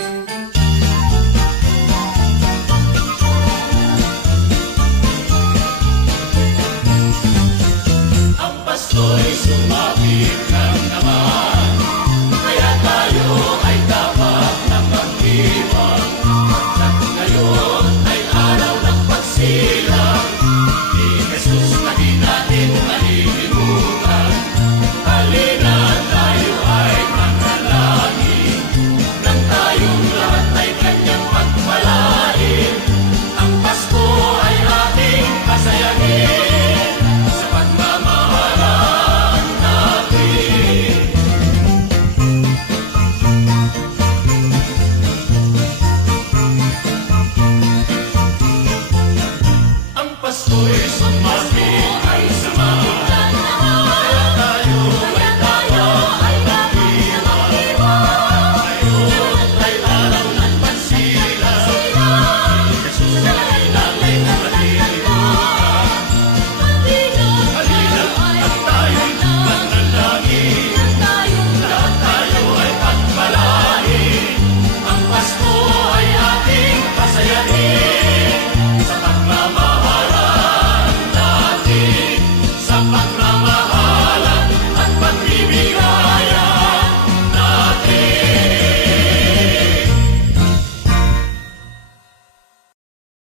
Ang Pasko'y sumapit lang naman, kaya tayo ay dapat na mag-iwag. At ngayon ay araw ng pagsilang, ni Jesus na di natin malilimutan. Halina tayo ay manalangin, nang tayong lahat ay kanyang pagpalain. Ang Pasko ay ating kasayahin, sa pagmamahalan natin. Ang Pasko'y sumapit ay samahan, kaya tayo ay dapat na mag-iwag. Ngayon ay araw ng pagsilang, ni Jesus na di natin malilimutan. Halina at tayo'y manalangin, lahat tayo ay pagpalain. Ang Pasko ay ating pasayahin, sa pagmamahalan natin, sa pagmamahalan.